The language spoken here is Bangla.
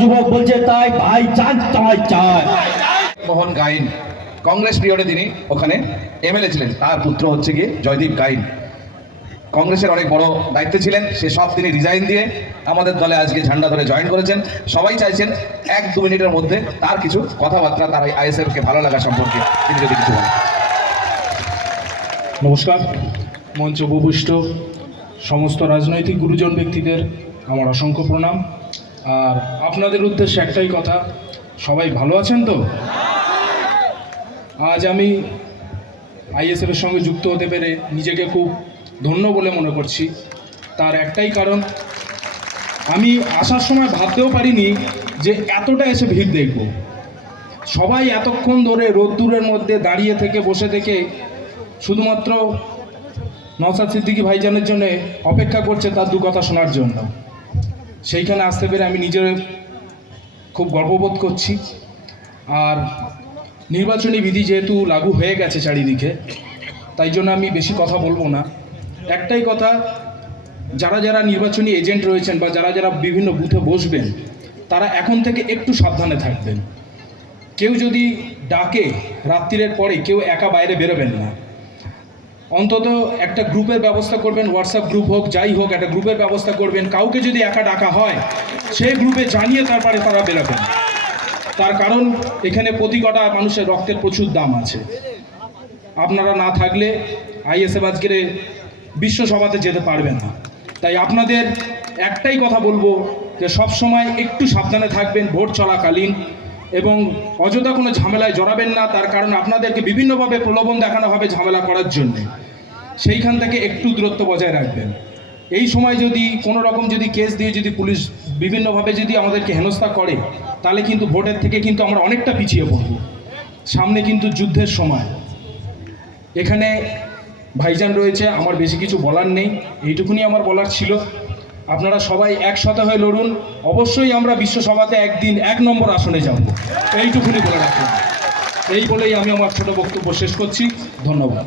যুবক বলছে তাই ভাই চান চাই। চায় মোহন গাইন কংগ্রেস পিরিয়ডে তিনি ওখানে এমএলএ ছিলেন। তার পুত্র হচ্ছে গিয়ে জয়দীপ গাইন। কংগ্রেসের অনেক বড় দায়িত্বে ছিলেন সে সব তিনি রিজাইন দিয়ে আমাদের দলে আজকে ঝান্ডা ধরে জয়েন করেছেন। সবাই চাইছেন এক দু মিনিটের মধ্যে তার কিছু কথাবার্তা তার আইএসএফ কে ভালো লাগা সম্পর্কে তিনি যদি কিছু বলেন। নমস্কার মঞ্চ উপবিষ্ট সমস্ত রাজনৈতিক গুরুজন ব্যক্তিদের আমার অসংখ্য প্রণাম। আর আপনাদের উদ্দেশ্যে একটাই কথা, সবাই ভালো আছেন তো? আজ আমি আইএসএফ এর সঙ্গে যুক্ত হতে পেরে নিজেকে খুব ধন্য বলে মনে করছি। তার একটাই কারণ, আমি আসার সময় ভাবতেও পারিনি যে এতটা এসে ভিড় দেখব। সবাই এতক্ষণ ধরে রোদ্দুরের মধ্যে দাঁড়িয়ে থেকে, বসে থেকে শুধুমাত্র নওসাদ সিদ্দিকী ভাইজানের জন্য অপেক্ষা করছে তার দু কথা শোনার জন্য। সেইখানে আসতে পেরে আমি নিজের খুব গর্ববোধ করছি। আর নির্বাচনী বিধি যেহেতু লাগু হয়ে গেছে চারিদিকে, তাই জন্য আমি বেশি কথা বলব না। একটাই কথা, যারা যারা নির্বাচনী এজেন্ট রয়েছেন বা যারা যারা বিভিন্ন বুথে বসবেন, তারা এখন থেকে একটু সাবধানে থাকবেন। কেউ যদি ডাকে রাত্রিরের পরে, কেউ একা বাইরে বেরোবেন না। অন্তত একটা গ্রুপের ব্যবস্থা করবেন হোয়াটসঅ্যাপ গ্রুপ হোক, যাই হোক, একটা গ্রুপের ব্যবস্থা করবেন। কাউকে যদি একা ডাকা হয়, সেই গ্রুপে জানিয়ে তারপরে তারা বেরোবেন। তার কারণ, এখানে প্রতি কটা মানুষের রক্তের প্রচুর দাম আছে। আপনারা না থাকলে আইএসএফ আজকের বিশ্ব সভাতে যেতে পারবেন না। তাই আপনাদের একটাই কথা বলব, যে সবসময় একটু সাবধানে থাকবেন, ভোট চলাকালীন। এবং অযথা কোনো ঝামেলায় জড়াবেন না, তার কারণ আপনাদেরকে বিভিন্নভাবে প্রলোভন দেখানো হবে ঝামেলা করার জন্যে। সেইখান থেকে একটু দূরত্ব বজায় রাখবেন। এই সময় যদি কোনো রকম যদি কেস দিয়ে যদি পুলিশ বিভিন্নভাবে যদি আমাদেরকে হেনস্থা করে, তাহলে কিন্তু ভোটের থেকে কিন্তু আমরা অনেকটা পিছিয়ে পড়ব। সামনে কিন্তু যুদ্ধের সময়। এখানে ভাইজান রয়েছে, আমার বেশি কিছু বলার নেই। এইটুকুনি আমার বলার ছিল। আপনারা সবাই একসাথে হয়ে লড়ুন। অবশ্যই আমরা বিশ্বসভাতে একদিন এক নম্বর আসনে যাব। এইটুকুনি বলে রাখুন এই বলেই আমি আমার ছোট বক্তব্য শেষ করছি। ধন্যবাদ।